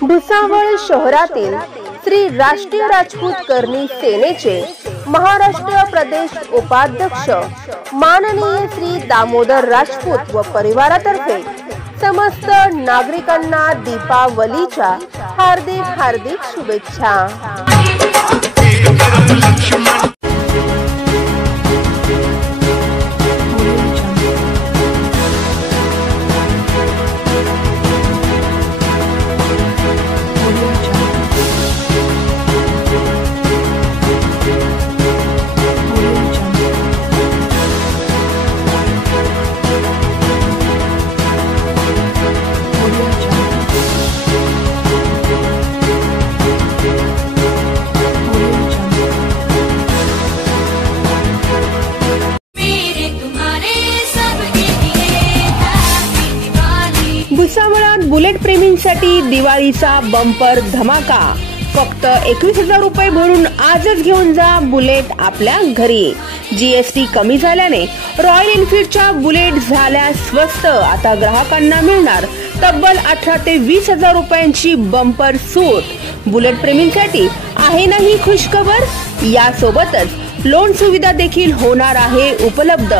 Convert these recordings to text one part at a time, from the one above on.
भुसावळ शहरातील श्री राष्ट्रीय राजपूत करणी सेनेचे महाराष्ट्र प्रदेश उपाध्यक्ष माननीय श्री दामोदर राजपूत व परिवारातर्फे समस्त नागरिकांना दीपावलीच्या हार्दिक शुभेच्छा। भुसावळात बुलेट प्रेमींसाठी दिवाळीचा बंपर धमाका। फक्त 21,000 रुपये भरून आजच घेऊन जा बुलेट आपल्या घरी। जीएसटी कमी झाल्याने रॉयल एनफील्डच्या बुलेट झाल्या स्वस्त। आता ग्राहकांना मिळणार तब्बल 18 ते 20,000 रुपयांची बंपर सूट। बुलेट प्रेमींसाठी आहे ना ही खुशखबर। यासोबतच लोन सुविधा देखील होणार आहे उपलब्ध।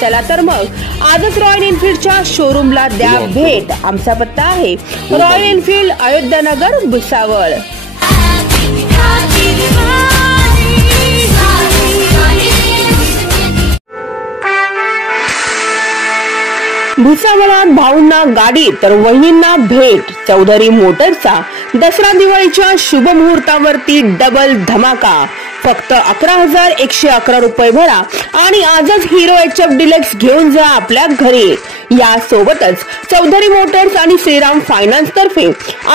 चला तर मग आजच रॉयल एनफील्डच्या शोरूमला द्या भेट। आमचा पत्ता आहे रॉयल एनफील्ड अयोध्यानगर भुसावळ। भुसावळात भाऊंना गाडी तर वहिनींना भेट। चौधरी मोटर्सचा दसरा दिवाळीच्या शुभ मुहूर्तावरती डबल धमाका। फक्त 11,111 रुपये भरा आणि आजच हिरो HF डिलक्स घेऊन जा आपल्या घरी। यासोबतच चौधरी मोटर्स आणि श्रीराम फायनान्स तर्फे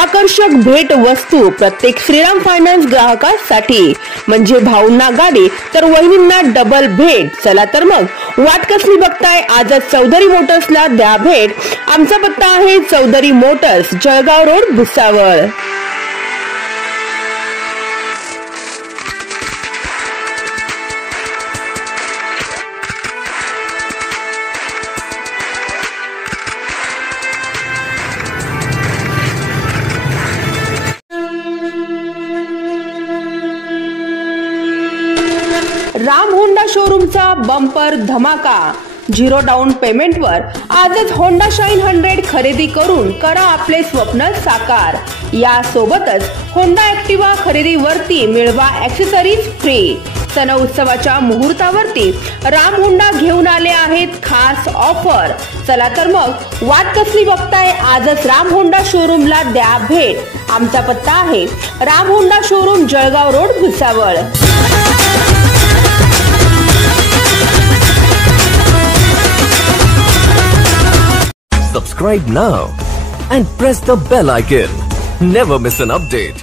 आकर्षक भेट वस्तू प्रत्येक श्रीराम फायनान्स ग्राहकासाठी। म्हणजे भाऊंना गाडी तर वहिनींना डबल भेट। चला तर मग वाट कसली बघताय, आजच चौधरी मोटर्सला द्या भेट। आमचा पत्ता आहे Chaudhari motors, Jalgaon road, Bhusawal. Ram Honda शोरूमचा बंपर धमाका। 0 डाऊन पेमेंटवर आजच होंडा शाईन 100 खरेदी करून करा आपले स्वप्न साकार। यासोबतच होंडा ऍक्टिवा खरेदीवरती मिळवा ॲक्सेसरीज फ्री। सण उत्सवाच्या मुहूर्तावरती राम होंडा घेऊन आले आहेत खास ऑफर। चला तर मग वाट कसली बघताय, आजच राम होंडा शोरूमला द्या भेट। आमचा पत्ता आहे Ram Honda showroom, Jalgaon road, Bhusawal. Subscribe now and press the bell icon. Never miss an update.